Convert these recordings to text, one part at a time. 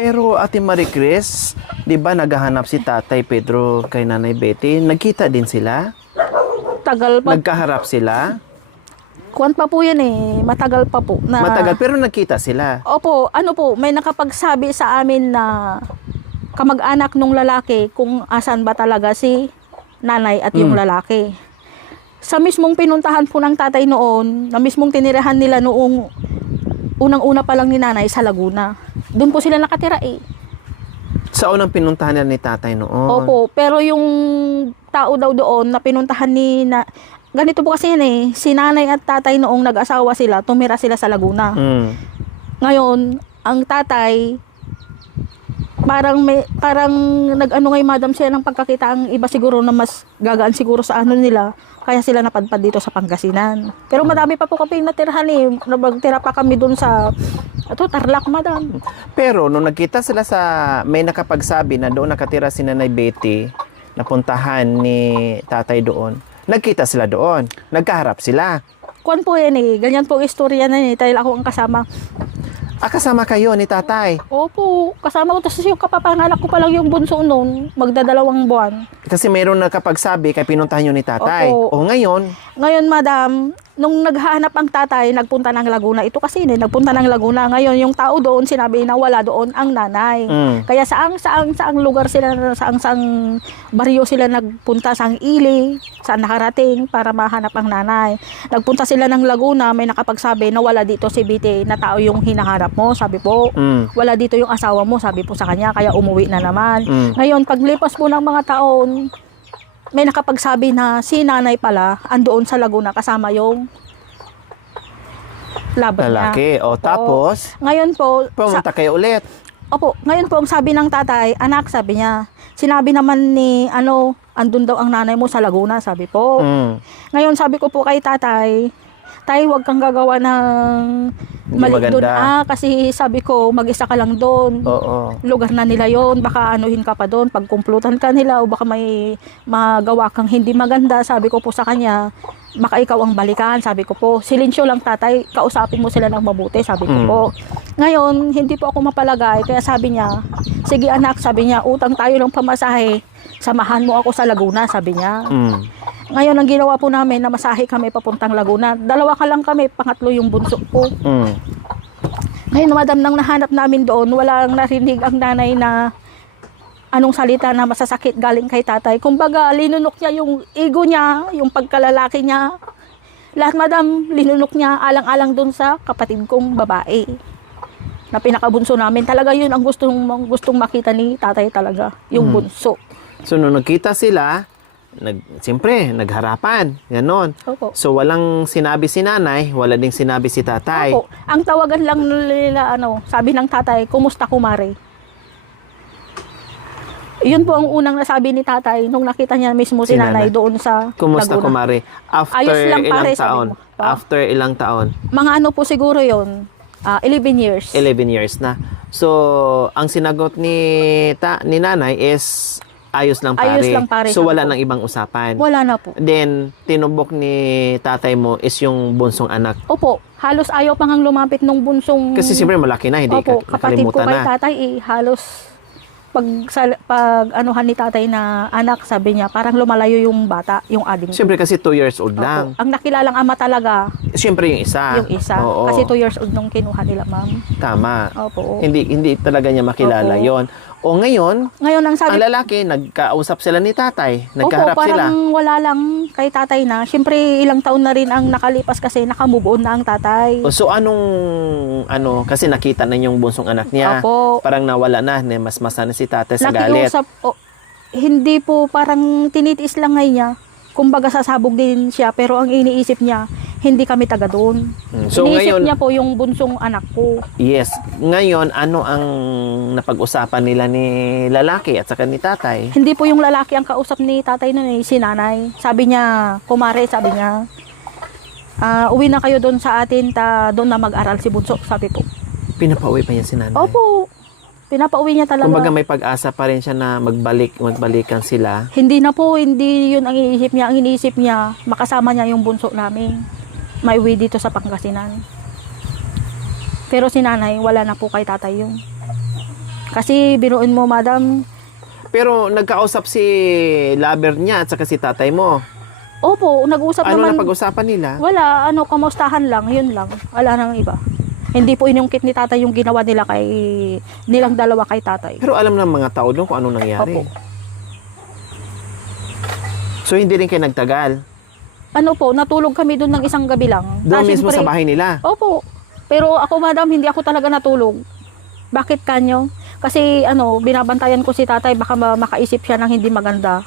Pero Ate Marie Chris, di ba naghahanap si Tatay Pedro kay Nanay Betty? Nagkita din sila? Tagal pa. Nagkaharap sila? Kuwan pa po yan eh. Matagal pa po. Na, Matagal, pero nagkita sila. Opo, ano po, may nakapagsabi sa amin na kamag-anak nung lalaki kung asan ba talaga si nanay at yung lalaki. Sa mismong pinuntahan po ng tatay noon, na mismong tinirahan nila noong unang-una pa lang ni nanay sa Laguna. Doon po sila nakatira eh. Sa unang pinuntahan nila ni Tatay noon. Opo, pero yung tao daw doon na pinuntahan ni na ganito po kasi yan eh, si nanay at tatay noong nag-asawa sila, tumira sila sa Laguna. Ngayon, ang tatay parang nag-ano ngay madam siya ng pagkakita ang iba siguro na mas gagaan siguro sa ano nila, kaya sila napadpad dito sa Pangasinan. Pero madami pa po kami natirhan eh, nagtira pa kami doon sa Tarlac madam. Pero nung nagkita sila sa, may nakapagsabi na doon nakatira si Nanay Betty, napuntahan ni Tatay doon. Nagkita sila doon. Nagkaharap sila. Kuwan po yan eh, ganyan po ang istorya na eh, dahil ako ang kasama. Kasama kayo ni Tatay. Opo, kasama ko. Tapos yung kapapanganak ko pa lang yung bunso noon, magdadalawang buwan. Kasi mayroon nakapagsabi kay pinuntahan nyo ni Tatay. Opo. O ngayon, Ngayon, madam, nung naghahanap ang tatay, nagpunta ng Laguna. Ito kasi, nagpunta ng Laguna. Ngayon, yung tao doon, sinabi na wala doon ang nanay. Kaya saang lugar sila, saang baryo sila nagpunta, saang ili, saan nakarating para mahanap ang nanay. Nagpunta sila ng Laguna, may nakapagsabi na wala dito si BT na tao yung hinaharap mo, sabi po. Wala dito yung asawa mo, sabi po sa kanya, kaya umuwi na naman. Ngayon, paglipas po ng mga taon, may nakapagsabi na si nanay pala andoon sa Laguna kasama yung laban lalaki. niya. O tapos, Ngayon po, pumunta kayo ulit. opo, ngayon po ang sabi ng tatay, anak, sabi niya, sinabi naman ni, andun daw ang nanay mo sa Laguna, sabi po. Ngayon sabi ko po kay tatay, huwag kang gagawa ng Hindi mali doon. maganda. Kasi sabi ko, mag-isa ka lang doon. Oo. Lugar na nila yon, baka anuhin ka pa doon, pagkumplutan ka nila o baka may magawa kang hindi maganda. Sabi ko po sa kanya, baka ikaw ang balikan. Sabi ko po, silensyo lang tatay, kausapin mo sila ng mabuti, sabi ko po. Ngayon, hindi po ako mapalagay, kaya sabi niya, sige anak, sabi niya, utang tayo ng pamasahe, samahan mo ako sa Laguna, sabi niya. Ngayon, ang ginawa po namin, namasahe kami papuntang Laguna. Dalawa ka lang kami, pangatlo yung bunso ko. Ngayon, madam, nang nahanap namin doon, walang narinig ang nanay na anong salita na masasakit galing kay tatay. Kumbaga, linunok niya yung ego niya, yung pagkalalaki niya. Lahat, madam, linunok niya alang-alang doon sa kapatid kong babae. Na pinakabunso namin. Talaga yun ang gustong makita ni tatay talaga, yung bunso. So, nung nagkita sila, siyempre, nagharapan. Ganon. Opo. So, walang sinabi si nanay, wala ding sinabi si tatay. Opo. Ang tawagan lang nila, sabi ng tatay, kumusta kumare? Yun po ang unang nasabi ni tatay nung nakita niya mismo si nanay doon sa Kumusta Laguna. kumare? After Ayos lang, ilang pare, sabi taon? mo. Pa. After ilang taon? Mga ano po siguro yun, 11 years. 11 years na. So, ang sinagot ni nanay is ayos lang pare. Ayos lang, pare, So, sabi wala ko. nang ibang usapan. Wala na po. Then, tinubok ni tatay mo is yung bunsong anak. Opo, halos ayaw pa ngang lumapit nung bunsong... Kasi siyempre malaki na, hindi Opo, kapatid ko nakalimutan kay na. tatay halos pag anuhan ni tatay na anak, sabi niya, parang lumalayo yung bata, yung ading. Siyempre kasi 2 years old Opo. lang. Ang nakilalang ama talaga, Siyempre yung isa. yung isa. Oo. Kasi 2 years old nung kinuha nila, ma'am. Tama. Opo. Hindi talaga niya makilala Opo. yon. O ngayon, Ngayon, ang sabi ang lalaki, nagkausap sila ni tatay. Nagkaharap Opo, sila. parang wala lang kay tatay na. Siyempre, ilang taon na rin ang nakalipas kasi nakamove on na ang tatay. So kasi nakita na yung bunsong anak niya. Opo. Parang nawala na, mas masana si tatay sa galit. Nakiusap, hindi po parang tinitiis lang ngayon niya. Kumbaga sasabog din siya, pero ang iniisip niya, hindi kami taga doon. So Iniisip ngayon, niya po yung bunsong anak ko. yes. Ngayon, ano ang napag-usapan nila ni lalaki at saka ni tatay? Hindi po yung lalaki ang kausap ni tatay nun si nanay. Sabi niya, kumare, sabi niya, uwi na kayo doon sa atin, doon na mag-aral si bunso, sabi po. Pinapauwi pa niya si nanay. Opo, pinapauwi niya talaga. Kumbaga may pag-asa pa rin siya na magbalikan sila. Hindi na po, hindi yun ang iniisip niya. Ang iniisip niya, makasama niya yung bunso namin. May uwi dito sa Pangasinan. Pero si nanay, wala na po kay tatay yun. Kasi biruin mo, madam, Pero nagkausap si lover niya at saka si tatay mo. opo, nag-usap Ano naman. na pag-usapan nila? Wala, kamustahan lang, yun lang. Wala nang iba. Hindi po inungkit ni tatay yung ginawa nila nilang dalawa kay tatay. Pero alam ng mga tao doon kung anong nangyari. Opo. So hindi rin kayo nagtagal. Ano po, natulog kami doon ng isang gabi lang. Doon Tapos mismo syempre- sa bahay nila. Opo. Pero ako, madam, hindi ako talaga natulog. Bakit kanyo? Kasi binabantayan ko si tatay, baka makaisip siya ng hindi maganda.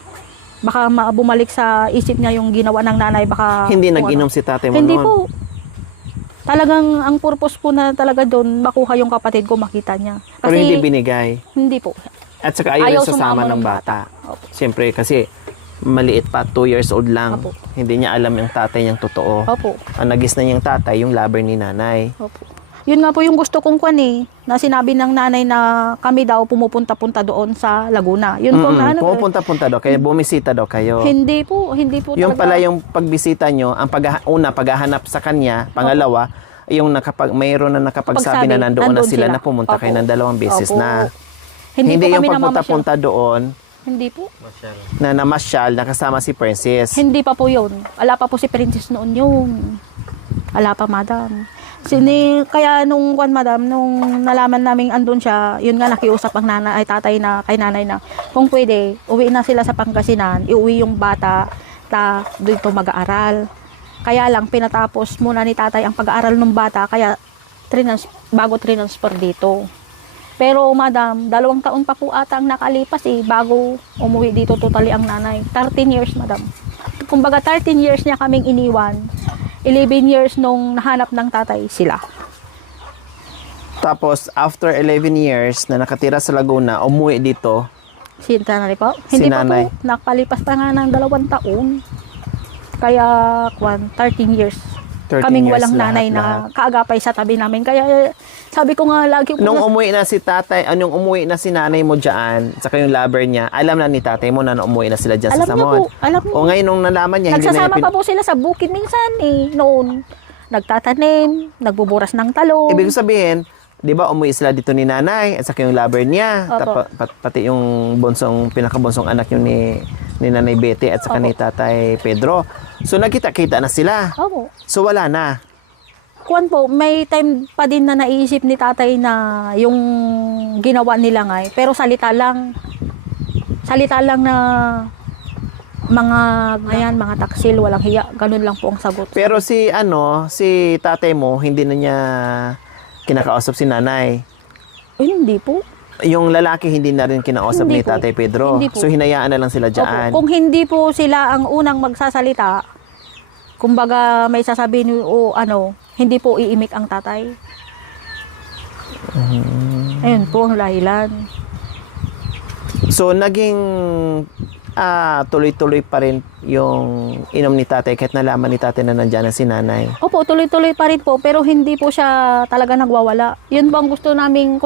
Baka bumalik sa isip niya yung ginawa ng nanay, baka... Hindi kung nag-inom si tatay mo Hindi noon. po. Talagang ang purpose po na talaga doon, makuha yung kapatid ko, makita niya. Pero hindi binigay. Hindi po. At saka ayaw, Ayaw rin sasama sumama ng ng bata. Opo. Siyempre kasi maliit pa, 2 years old lang. Opo. Hindi niya alam yung tatay niyang totoo. Opo. Ang nagis na niyang tatay, yung lover ni nanay. Opo. Yun nga po yung gusto kong na sinabi ng nanay na kami daw pumupunta-punta doon sa Laguna. Yun po na Pumupunta-punta daw, kaya bumisita daw kayo. Hindi po Yung talaga. pala yung pagbisita nyo, ang paghahanap sa kanya, pangalawa, yung mayroon na nakapagsabi na nandoon na nandun sila sila. na pumunta kayo ng 2 beses Opo. na. Hindi po yung kami pagpunta-punta doon Hindi po. na namasyal, nakasama si Princess. Hindi pa po yun. Ala pa po si Princess noon yun. Ala pa, madam. Kaya madam, nung nalaman namin andun siya, yun nga nakiusap ang tatay na kay nanay na kung pwede, uwi na sila sa Pangasinan, iuwi yung bata dito mag-aaral. Kaya lang pinatapos muna ni tatay ang pag-aaral ng bata, kaya bago transfer dito. Pero madam, 2 taon pa po ata ang nakalipas bago umuwi dito totally ang nanay. 13 years, madam. Kumbaga 13 years niya kaming iniwan. 11 years nung nahanap ng tatay sila. Tapos, after 11 years na nakatira sa Laguna, umuwi dito. Si nanay po? Si Hindi nanay. pa po. Nakalipas pa nga ng 2 taon. Kaya, 13 years. 13 Kaming years walang nanay lahat. na kaagapay sa tabi namin. Kaya, sabi ko nga lagi po Nung umuwi na si tatay, nung umuwi na si nanay mo dyan, saka yung lover niya, alam na ni tatay mo na umuwi na sila dyan alam sa niya Samon. po. Alam niya. O ngayon nung nalaman niya, hindi na Nagsasama niya pa po sila sa bukid minsan noon. Nagtatanim, nagbuburas ng talong. Ibig sabihin, di ba umuwi sila dito ni nanay at saka yung lover niya, Opo. pati yung pinakabonsong anak yung ni nanay Betty at saka Opo. ni tatay Pedro. So nagkita-kita na sila. Opo. So wala na. Kuwan po, may time pa din na naiisip ni tatay na yung ginawa nila nga pero salita lang. Salita lang na mga taksil, walang hiya. Ganun lang po ang sagot. Pero si tatay mo, hindi na niya kinakausap si nanay. Hindi po. Yung lalaki hindi na rin kinausap Hindi ni po. Tatay Pedro. Hindi po. So hinayaan na lang sila Opo. dyan. Kung hindi po sila ang unang magsasalita, kumbaga may sasabihin hindi po iimik ang tatay. Ayun po ang dahilan. So naging tuloy-tuloy pa rin yung inom ni tatay kahit nalaman ni tatay na nandyan na si nanay. Opo, tuloy-tuloy pa rin po, pero hindi po siya talaga nagwawala. Yun po ang gusto namin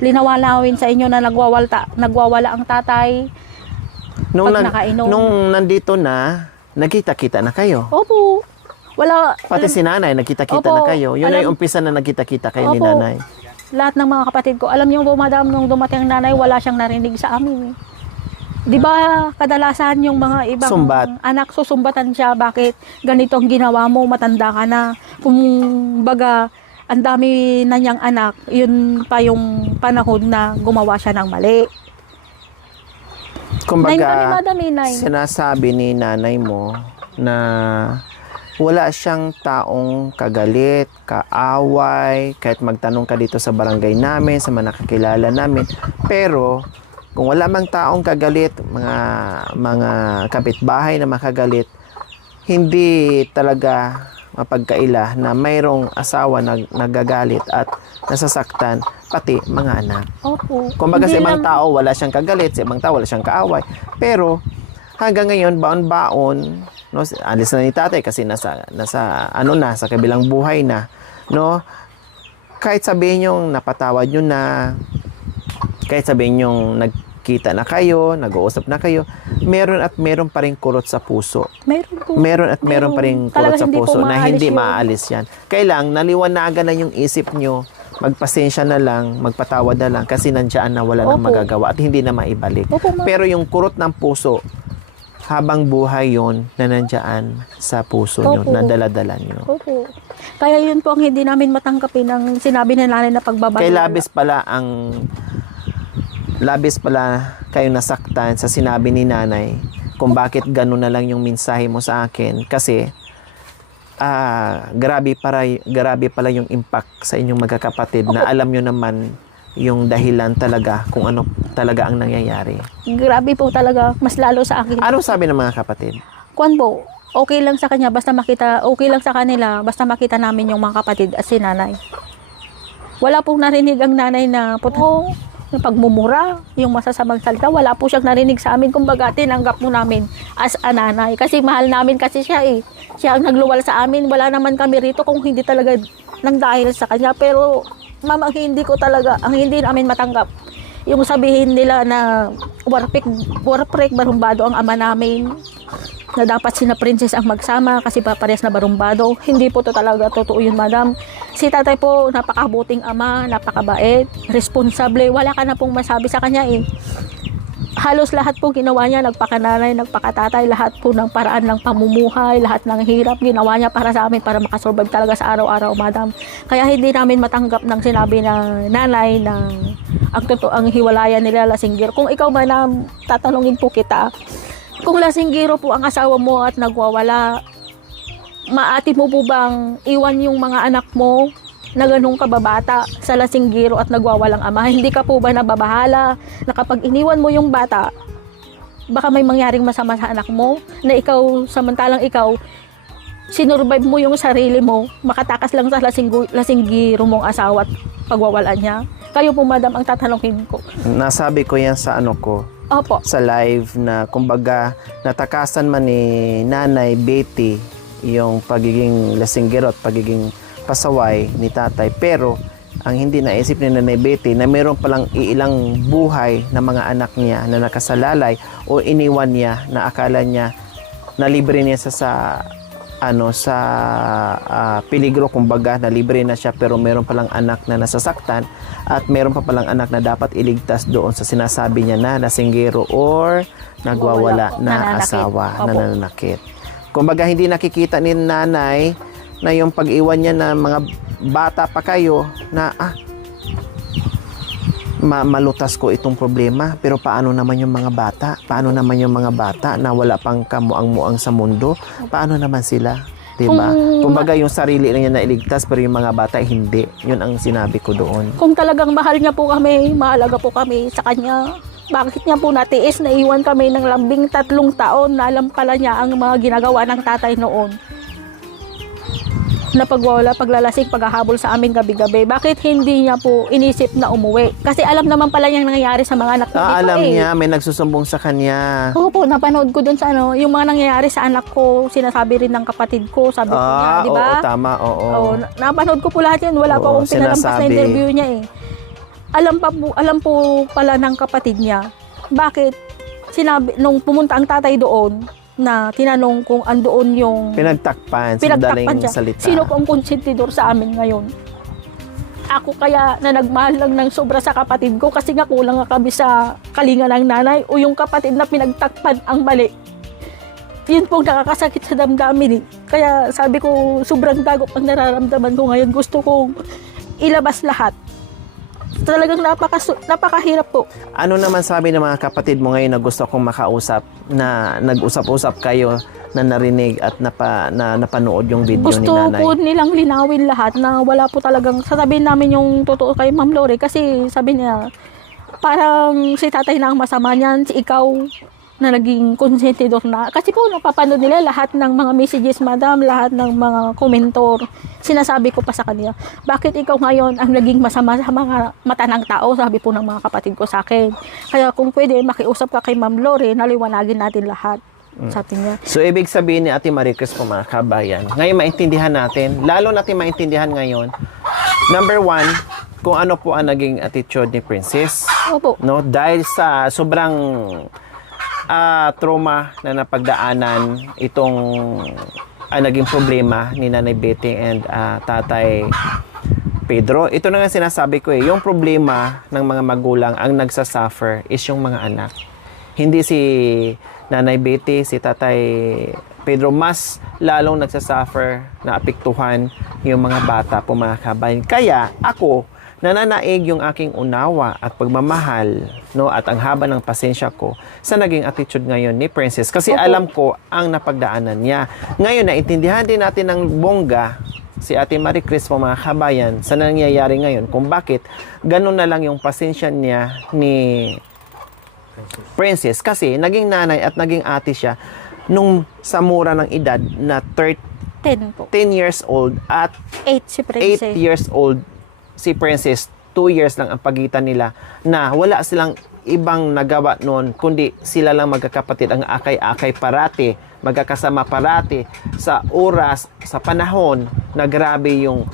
linawalawin sa inyo na nagwawala ang tatay. Nung, Pag nakainom. nung nandito na, nagkita-kita na kayo. Opo. Pati si nanay, nagkita-kita Opo, na kayo. Yun ay alam- umpisa na nagkita-kita kayo ni Opo. nanay. Lahat ng mga kapatid ko, alam niyo po, madam, nung dumating ang nanay, wala siyang narinig sa amin. Di ba kadalasan yung mga ibang Sumbat. anak susumbatan siya, bakit ganito ang ginawa mo, matanda ka na. Kung baga, ang dami na niyang anak, yun pa yung panahon na gumawa siya ng mali. Nine kami, Kumbaga, madam, nine. sinasabi ni nanay mo na wala siyang taong kagalit, kaaway, kahit magtanong ka dito sa barangay namin, sa mga nakakilala namin. Pero, kung wala mang taong kagalit, mga kapitbahay na makagalit, hindi talaga mapagkaila na mayroong asawa na nagagalit at nasasaktan, pati mga anak. Opo. Kumbaga sa Hindi ibang lang- tao, wala siyang kagalit, sa ibang tao, wala siyang kaaway. Pero, hanggang ngayon, baon-baon, no, alis na ni tatay kasi nasa sa kabilang buhay na, no? Kahit sabihin nyo, napatawad nyo na, kahit sabihin nyo, nagkita na kayo, nag-uusap na kayo, meron pa rin kurot sa puso. Meron po. Meron at meron pa rin Talaga kurot sa hindi po puso na maalis hindi yun. maalis yan. Kailang naliwanagan na yung isip nyo magpasensya na lang, magpatawad na lang kasi nandiyan na wala nang Opo. magagawa at hindi na maibalik. Opo, ma'am. Pero yung kurot ng puso, habang buhay yon na nandiyan sa puso nyo, Opo. na daladala nyo. Opo. Kaya yun po ang hindi namin matanggapin ng sinabi ng nanay na pagbabago. Kay labis pala kayo nasaktan sa sinabi ni nanay kung bakit gano'n na lang yung mensahe mo sa akin kasi grabe pala yung impact sa inyong magkakapatid na alam nyo naman yung dahilan talaga kung ano talaga ang nangyayari. Grabe po talaga, mas lalo sa akin. Ano sabi ng mga kapatid? Kwan po, okay lang sa kanya, okay lang sa kanila, basta makita namin yung mga kapatid at si nanay. Wala pong narinig ang nanay na puto, yung pagmumura, yung masasamang salita, wala po siyang narinig sa amin. Kumbaga, tinanggap mo namin as a nanay. Kasi mahal namin kasi siya eh. Siya ang nagluwal sa amin. Wala naman kami rito kung hindi talaga nang dahil sa kanya. Pero, ma'am, ang hindi namin matanggap. Yung sabihin nila na warpek, barumbado ang ama namin, na dapat sina princess ang magsama kasi parehas na barumbado. Hindi po to talaga totoo yun, madam. Si tatay po, napakabuting ama, napakabait, responsable. Wala ka na pong masabi sa kanya eh. Halos lahat po ginawa niya, nagpakananay, nagpakatatay, lahat po ng paraan ng pamumuhay, lahat ng hirap, ginawa niya para sa amin, para makasurvive talaga sa araw-araw, madam. Kaya hindi namin matanggap ng sinabi ng nanay na ang hiwalayan nila lasinggero. Kung ikaw man, tatanungin po kita, kung lasinggero po ang asawa mo at nagwawala, maati mo po bang iwan yung mga anak mo na ganung kababata sa lasinggero at nagwawalang ama? Hindi ka po ba nababahala na kapag iniwan mo yung bata, baka may mangyaring masama sa anak mo, na ikaw, samantalang ikaw, sinurvive mo yung sarili mo, makatakas lang sa lasinggero mong asawa at pagwawalan niya? Kayo po, madam, ang tatanungin ko. Nasabi ko yan sa Opo. sa live na kumbaga natakasan man ni Nanay Betty yung pagiging lasinggero at pagiging pasaway ni tatay, pero ang hindi naisip ni Nanay Betty na mayroon palang ilang buhay na mga anak niya na nakasalalay o iniwan niya na akala niya na libre niya sa peligro, kumbaga na libre na siya, pero meron palang anak na nasasaktan at meron pa palang anak na dapat iligtas doon sa sinasabi niya na lasinggero or nagwawala na Nananakit. asawa, Opo. nananakit. Kumbaga hindi nakikita ni nanay na yung pag-iwan niya na mga bata pa kayo na malutas ko itong problema, pero paano naman yung mga bata? Paano naman yung mga bata na wala pang kamuang-muang sa mundo? Paano naman sila? Diba? Kumbaga yung sarili niya na iligtas, pero yung mga bata hindi. Yun ang sinabi ko doon. Kung talagang mahal niya po kami, mahalaga po kami sa kanya, bakit niya po natiis na iwan kami ng 13 taon na alam pala niya ang mga ginagawa ng tatay noon? Na pagwawala, paglalasing, paghahabol sa amin gabi-gabi. Bakit hindi niya po inisip na umuwi? Kasi alam naman pala niyang nangyayari sa mga anak ko dito Alam eh. niya, may nagsusumbong sa kanya. Oo po, napanood ko dun sa yung mga nangyayari sa anak ko, sinasabi rin ng kapatid ko, sabi ko niya, di ba? Oo, tama, oo. Oo, napanood ko po lahat yan. Wala pa Oo, akong pinalampas na sinasabi. interview niya eh. Alam po pala ng kapatid niya, bakit sinabi, nung pumunta ang tatay doon, na tinanong kung andoon yung Pinagtakpan sa pinagtakpan madaling siya. salita. Sino po ang konsentidor sa amin ngayon? Ako kaya na nagmahal lang ng sobra sa kapatid ko kasi nga kulang nga kami sa kalinga ng nanay, o yung kapatid na pinagtakpan ang mali? Yun pong nakakasakit sa damdamin eh. Kaya sabi ko, sobrang dagok ang nararamdaman ko ngayon. Gusto kong ilabas lahat. Talagang napakahirap po. Ano naman sabi ng mga kapatid mo ngayon na gusto kong makausap, na nag-usap-usap kayo, na narinig at napanood yung video Gusto ni nanay? po nilang linawin lahat na wala po talagang, sasabihin namin yung totoo kay Ma'am Lori, kasi sabi niya, parang si tatay na ang masama niyan, si ikaw na naging konsentidor na. Kasi po napapanood nila lahat ng mga messages, madam, lahat ng mga komentor. Sinasabi ko pa sa kanya, bakit ikaw ngayon ang naging masama sa mga mata ng tao, sabi po ng mga kapatid ko sa akin. Kaya kung pwede, makiusap ka kay Ma'am Lori, naliwanagin natin lahat. Sabi niya. So, ibig sabihin ni Ate Maricruz po, mga kabayan, ngayon maintindihan natin, lalo natin maintindihan ngayon, number 1, kung ano po ang naging attitude ni Princess. Opo. No? Dahil sa sobrang trauma na napagdaanan itong naging problema ni Nanay Betty and Tatay Pedro. Ito na nga sinasabi ko yung problema ng mga magulang ang nagsasuffer is yung mga anak. Hindi si Nanay Betty, si Tatay Pedro, mas lalong nagsasuffer na apektuhan yung mga bata po mga kabayan. Kaya ako, nananaig yung aking unawa at pagmamahal, no, at ang haba ng pasensya ko sa naging attitude ngayon ni Princess. Kasi Opo. alam ko ang napagdaanan niya. Ngayon, naintindihan din natin ng bongga si Ate Marie Chris po mga kabayan sa nangyayari ngayon kung bakit ganun na lang yung pasensya niya ni Princess. Kasi naging nanay at naging ate siya nung sa mura ng edad na 10 po. 10 years old at 8 si 8 Princess. years old si Princess. 2 years lang ang pagitan nila na wala silang ibang nagawa noon kundi sila lang magkakapatid ang akay-akay parati, magkakasama parati sa oras, sa panahon na grabe yung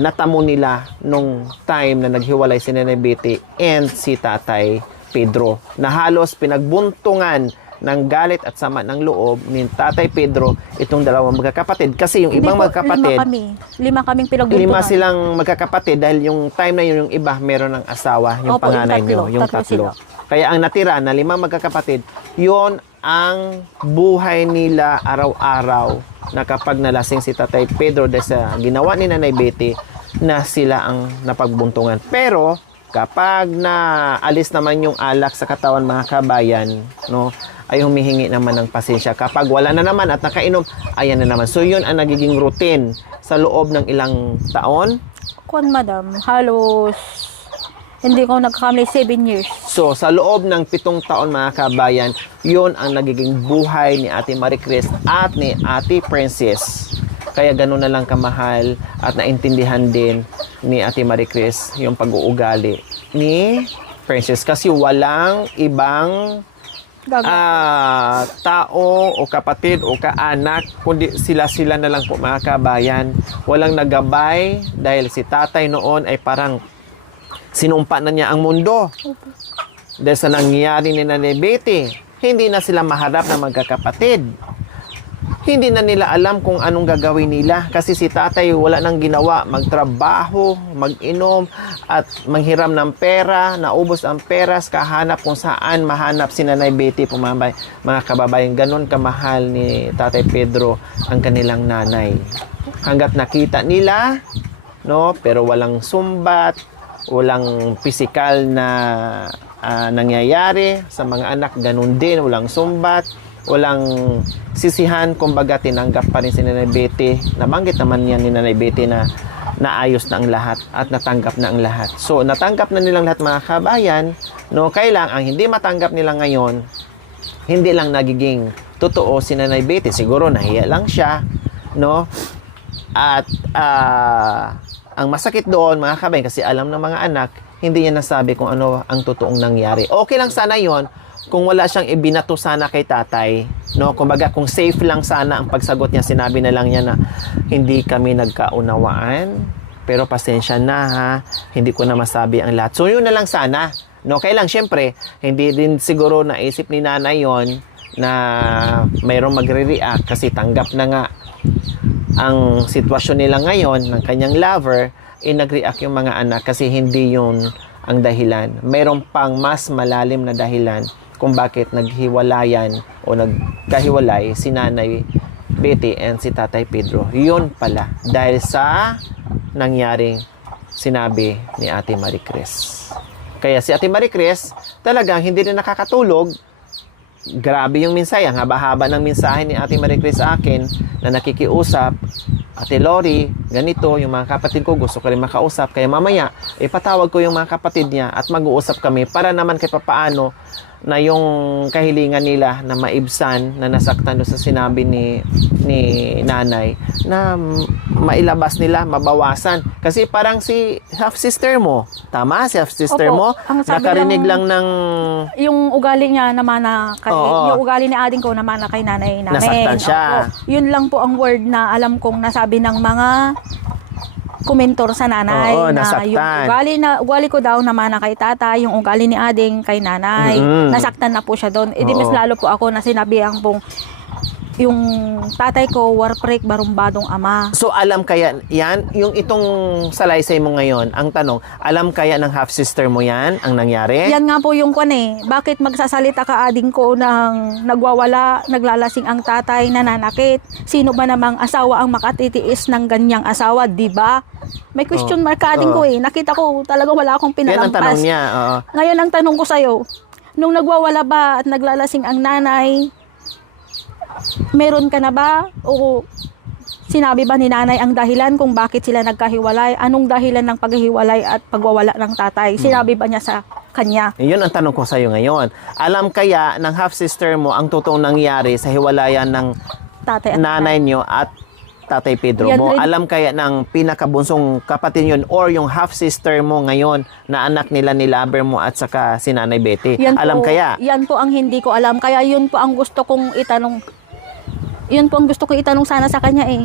natamo nila nung time na naghiwalay si Nanay Betty and si Tatay Pedro na halos pinagbuntungan ng galit at sama ng loob ni Tatay Pedro itong dalawang magkakapatid. Kasi yung Hindi ibang po, magkakapatid, 5 kaming pinagbuntunan. 5 silang magkakapatid dahil yung time na yun, yung iba meron ng asawa, yung Opo, panganay nyo, yung tatlo tatlo. Kaya ang natira na 5 magkakapatid, yun ang buhay nila araw-araw na kapag nalasing si Tatay Pedro dahil sa ginawa ni Nanay Betty na sila ang napagbuntungan. Pero kapag naalis naman yung alak sa katawan mga kabayan, no, ay humihingi naman ng pasensya. Kapag wala na naman at nakainom, ayan na naman. So yun ang nagiging routine sa loob ng ilang taon. Kuwan, madam, halos hindi ko nagkakamali 7 years. So sa loob ng 7 taon mga kabayan, yun ang nagiging buhay ni Ate Marie Chris at ni Ate Princess. Kaya ganun na lang kamahal at naintindihan din ni Ate Marie Chris yung pag-uugali ni Princess. Kasi walang ibang tao o kapatid o kaanak, kundi sila-sila na lang po mga kabayan. Walang nagabay dahil si tatay noon ay parang sinumpa na niya ang mundo. Dahil sa nangyari ni Nanay Betty, hindi na sila maharap na magkakapatid. Hindi na nila alam kung anong gagawin nila kasi si tatay wala nang ginawa, magtrabaho, mag-inom at manghiram ng pera, naubos ang peras, kahanap kung saan mahanap si Nanay Betty po mga kababayan. Ganon kamahal ni Tatay Pedro ang kanilang nanay. Hanggat nakita nila, no, pero walang sumbat, walang physical na nangyayari sa mga anak, ganun din, walang sumbat, walang sisihan, kumbaga tinanggap pa rin si Nanay Betty. Nabanggit naman yan ni Nanay Betty na naayos na ang lahat at natanggap na ang lahat. So, natanggap na nilang lahat mga kabayan, no, kailang ang hindi matanggap nila ngayon, hindi lang nagiging totoo si Nanay Betty. Siguro nahiya lang siya, no? At ang masakit doon mga kabayan, kasi alam ng mga anak, hindi niya nasabi kung ano ang totoong nangyari. Okay lang sana yon kung wala siyang ibinato sana kay tatay, no? Kumbaga kung safe lang sana ang pagsagot niya, sinabi na lang niya na hindi kami nagkaunawaan, pero pasensya na ha, hindi ko na masabi ang lahat. So yun na lang sana, no? Kaya lang syempre, hindi din siguro naisip ni nanay yon na mayroong magre-react kasi tanggap na nga ang sitwasyon nila ngayon ng kanyang lover, nag-react yung mga anak kasi hindi yun ang dahilan. Mayroon pang mas malalim na dahilan kung bakit naghiwalayan o nagkahiwalay si Nanay Betty and si Tatay Pedro. Yun pala, dahil sa nangyaring sinabi ni Ate Marie Chris. Kaya si Ate Marie Chris talagang hindi rin nakakatulog. Grabe yung mensahe, ang haba-haba ng mensahe ni Ate Marie Chris sa akin na nakikiusap. Ate Lori, ganito, yung mga kapatid ko gusto ko rin makausap. Kaya mamaya, ipatawag ko yung mga kapatid niya at mag-uusap kami para naman kahit papaano na yung kahilingan nila na maibsan, na nasaktan doon sa sinabi ni nanay, na mailabas nila, mabawasan. Kasi parang si half-sister mo, tama? Si half-sister Opo, mo, ang sabi nakarinig lang ng... Yung ugali niya naman na kay, Oo. yung ugali ni ading ko naman na kay nanay namin. Nasaktan siya. Opo. Yun lang po ang word na alam kong nasabi ng mga komentor sa nanay. Oo, na nasaktan. yung ugali ko daw naman na kay tata, yung ugali ni ading kay nanay. Mm-mm. Nasaktan na po siya doon. E di Oo. mas lalo po ako na sinabihan pong yung tatay ko, warprek, barumbadong ama. So alam kaya yan, yung itong salaysay mo ngayon, ang tanong, alam kaya ng half-sister mo yan, ang nangyari? Yan nga po yung kwan eh. Bakit magsasalita ka ading ko ng nagwawala, naglalasing ang tatay, nananakit? Sino ba namang asawa ang makatitiis ng ganyang asawa, di ba? May question mark ka ading ko eh. Nakita ko talaga wala akong Yan ang tanong pinalampas. niya. Oo. Ngayon ang tanong ko sa'yo, nung nagwawala ba at naglalasing ang nanay, meron ka na ba? O sinabi ba ni nanay ang dahilan kung bakit sila nagkahiwalay? Anong dahilan ng paghihiwalay at pagwawala ng tatay? Sinabi ba niya sa kanya? Yun ang tanong ko sa'yo ngayon. Alam kaya ng half-sister mo ang totoong nangyari sa hiwalayan ng Tatay at nanay nyo at tatay Pedro Yan mo? rin. Alam kaya ng pinakabunsong kapatid yun or yung half-sister mo ngayon na anak nila ni Laber mo at saka si Nanay Betty? Alam po, kaya? Yan po ang hindi ko alam. Kaya yun po ang gusto kong itanong. Yun po ang gusto kong itanong sana sa kanya eh.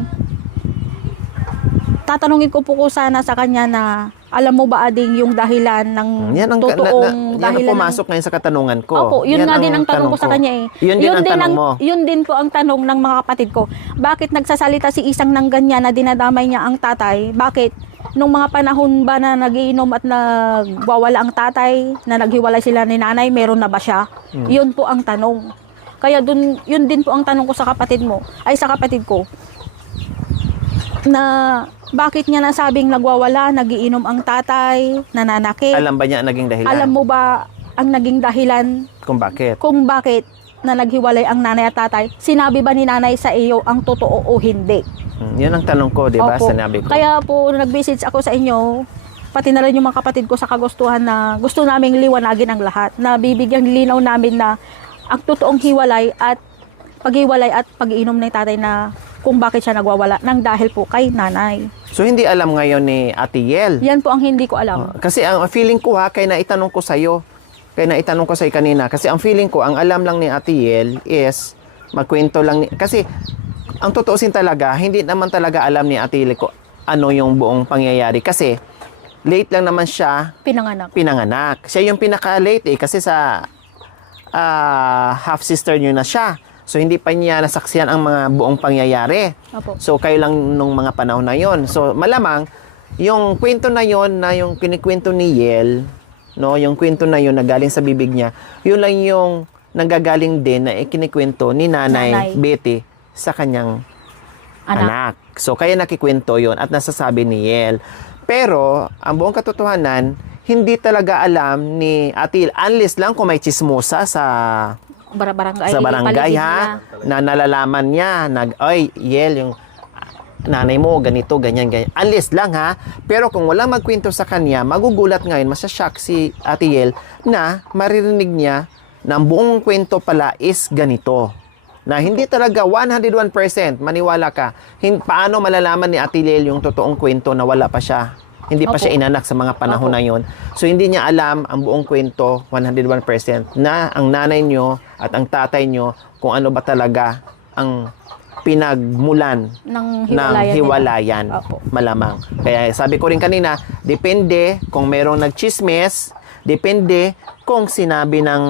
Tatanungin ko po sana sa kanya na alam mo ba ading yung dahilan ng Yan ang, yan totoong ang dahilan pumasok ngayon sa katanungan ko. Opo, yun Yan nga din ang tanong ko sa kanya eh. Yun din ang tanong mo. Yun din po ang tanong ng mga kapatid ko. Bakit nagsasalita si isang ng ganyan na dinadamay niya ang tatay? Bakit? Nung mga panahon ba na nagiinom at nagwawala ang tatay, na naghiwalay sila ni nanay, meron na ba siya? Yun po ang tanong. Kaya yun din po ang tanong ko sa kapatid mo, ay sa kapatid ko. Na bakit niya nasabing nagwawala, nagiinom ang tatay, nananakit? Alam ba niya ang naging dahilan? Alam mo ba ang naging dahilan Kung bakit? kung bakit na naghiwalay ang nanay at tatay? Sinabi ba ni nanay sa iyo ang totoo o hindi? Yan ang tanong ko, di ba? Opo. Sinabi ko. Kaya po nag-message ako sa inyo, pati na rin yung mga kapatid ko sa kagustuhan na gusto naming liwanagin ang lahat, na bibigyan linaw namin na ang totoong hiwalay at paghiwalay at pag-iinom ng tatay na kung bakit siya nagwawala nang dahil po kay nanay. So hindi alam ngayon ni Ate Yel. Yan po ang hindi ko alam. Kasi ang feeling ko kaya naitanong ko sa'yo. Kaya naitanong ko sa'yo kanina. Kasi ang feeling ko, ang alam lang ni Ate Yel is magkwento lang. Kasi ang totoosin talaga, hindi naman talaga alam ni Ate Yel ko ano yung buong pangyayari. Kasi late lang naman siya Pinanganak. Siya yung pinaka-late kasi sa half-sister niyo na siya. So, hindi pa niya nasaksiyan ang mga buong pangyayari. Opo. So, kayo lang nung mga panahon na yon. So, malamang, yung kwento na yon na yung kinikwento ni Yel, no, yung kwento na yon na galing sa bibig niya, yun lang yung nanggagaling din na ikinikwento ni Nanay Betty sa kanyang anak. So, kaya nakikwento yon at nasasabi ni Yel. Pero, ang buong katotohanan, hindi talaga alam ni Ate Yel, unless lang kung may chismosa sa Barangay, barangay ha, na nalalaman niya, ay, Yel, yung nanay mo, ganito, ganyan, ganyan. Unless lang ha, pero kung walang magkwento sa kanya, magugulat ngayon, masashock si Ate Yel na maririnig niya na ang buong kwento pala is ganito. Na hindi talaga 101% maniwala ka. Paano malalaman ni Ate Yel yung totoong kwento na wala pa siya? Hindi pa siya inanak sa mga panahon na yon. So, hindi niya alam ang buong kwento 101% na ang nanay nyo at ang tatay nyo kung ano ba talaga ang pinagmulan ng hiwalayan. Opo. Malamang. Kaya sabi ko rin kanina, depende kung merong nagchismes, depende kung sinabi ng...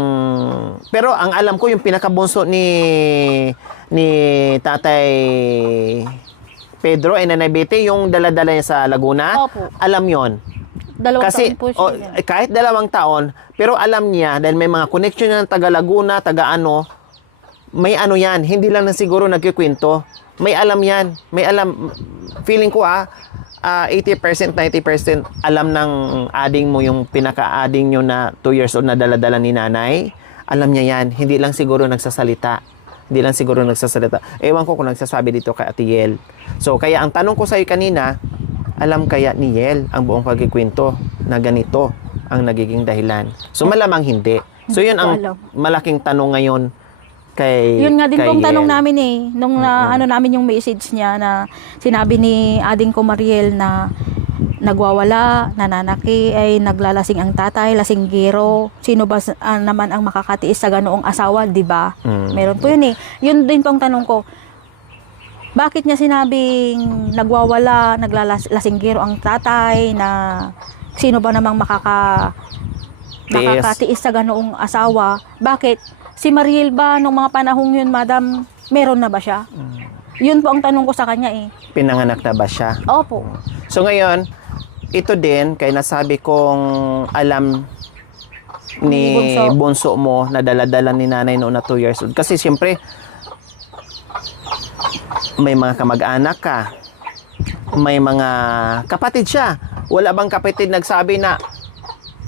Pero ang alam ko, yung pinakabunso ni Tatay Pedro ay Nanay Betty, yung dala-dala niya sa Laguna, Opo. alam yon. Kasi Taon po siya. kahit 2 taon, pero alam niya, dahil may mga connection niya ng taga Laguna, taga ano, may ano yan, hindi lang na siguro nagkikwento. May alam yan, may alam. Feeling ko 80%, 90% alam ng ading mo, yung pinaka-ading nyo na 2 years old na dala-dala ni nanay. Alam niya yan, hindi lang siguro nagsasalita. Ewan ko kung nagsasabi dito kay Ate Yel. So, kaya ang tanong ko sa'yo kanina, alam kaya ni Yel ang buong pagkikwento na ganito ang nagiging dahilan? So, malamang hindi. So, yun ang malaking tanong ngayon kay Yun nga din pong Yel. tanong namin eh. Nung ano namin yung message niya na sinabi ni ading ko Mariel na nagwawala, nananaki, ay naglalasing ang tatay, lasinggero. Sino ba naman ang makakatiis sa ganoong asawa, di ba? Meron po yun eh. Yun din pong tanong ko. Bakit niya sinabing nagwawala, naglalasingero ang tatay, na sino ba namang makakatiis sa ganoong asawa? Bakit? Si Mariel ba nung mga panahong yun, madam, Meron na ba siya? Yun po ang tanong ko sa kanya eh. Pinanganak na ba siya? Opo. So ngayon, ito din, kaya nasabi kong alam ni bunso mo na dala-dala ni nanay noon na 2 years old. Kasi siyempre, may mga kamag-anak ka. May mga kapatid siya. Wala bang kapatid nagsabi na,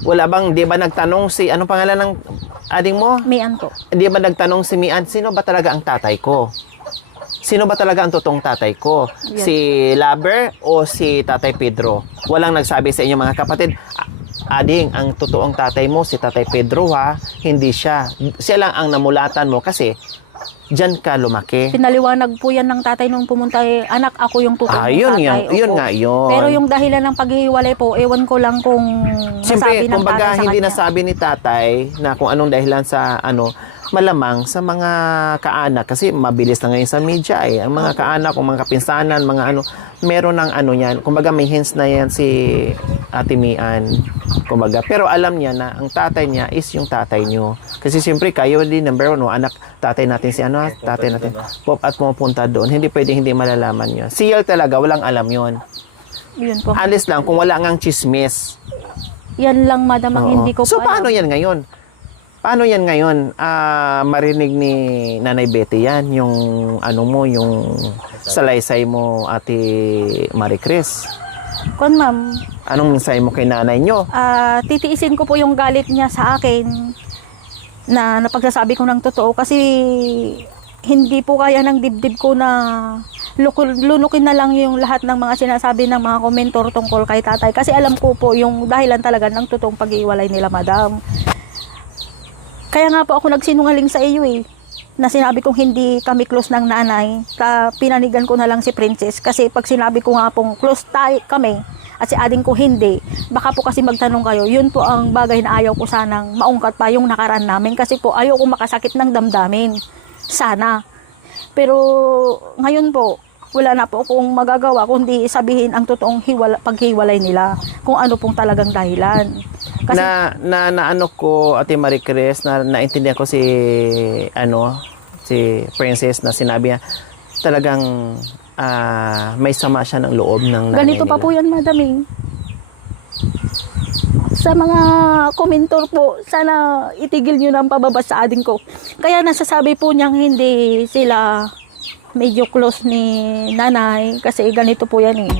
wala bang, di ba nagtanong si, ano pangalan ng ading mo? Mian po. Di ba nagtanong si Mian, sino ba talaga ang tatay ko? Sino ba talaga ang totoong tatay ko? Yes. Si Laber o si Tatay Pedro? Walang nagsabi sa inyo mga kapatid, ading, ang totoong tatay mo, si Tatay Pedro ha, hindi siya. Siya lang ang namulatan mo kasi diyan ka lumaki. Pinaliwanag po yan ng tatay nung pumunta eh, anak, ako yung totoong Yun, tatay. yun Opo. nga yun. Pero yung dahilan ng paghihiwalay po, ewan ko lang kung Siyempre, nasabi ng kumbaga tatay sa hindi kanya. nasabi ni tatay na kung anong dahilan sa ano, malamang sa mga kaanak kasi mabilis na ngayon sa media eh. Ang mga kaanak, o mga kapinsanan, mga ano, meron ng ano yan. Kumbaga may hints na yan si Ate Mian. Kumbaga, pero alam niya na ang tatay niya is yung tatay niyo. Kasi siyempre kayo din number 1, anak, tatay natin si ano, tatay natin. Pop at pumunta doon. Hindi pwedeng hindi malalaman yun. Si Yel talaga, walang alam yun. Yun po. Alis lang kung wala ngang chismis. Yan lang, madam, ang Oo. hindi ko So, po paano alam. yan ngayon? Paano yan ngayon? Marinig ni Nanay Betty yan, yung ano mo, yung salaysay mo, Ate Marie Chris. Kung ma'am, Anong mensahe mo kay nanay nyo? titiisin ko po yung galit niya sa akin na napagsasabi ko ng totoo kasi hindi po kaya ng dibdib ko na lunukin na lang yung lahat ng mga sinasabi ng mga komentor tungkol kay tatay kasi alam ko po yung dahilan talaga ng totoong pag-iwalay nila, madam. Kaya nga po ako nagsinungaling sa iyo eh, na sinabi kong hindi kami close ng nanay, pinanigan ko na lang si Princess kasi pag sinabi ko nga pong close kami at si ading ko hindi, baka po kasi magtanong kayo, yun po ang bagay na ayaw ko sanang maungkat pa yung nakaraan namin kasi po ayaw ko makasakit ng damdamin, sana. Pero ngayon po, wala na po akong magagawa kundi sabihin ang totoong paghiwalay nila kung ano pong talagang dahilan. Kasi Na ano ko, Ate Marie Chris, na naintindihan ko si Princess na sinabi niya, talagang may sama siya ng loob ng nanay ganito pa nila. po yan, madam eh. Sa mga komentor po, sana itigil nyo na ang pababa sa ading ko. Kaya nasasabi po niyang hindi sila medyo close ni nanay kasi ganito po yan eh.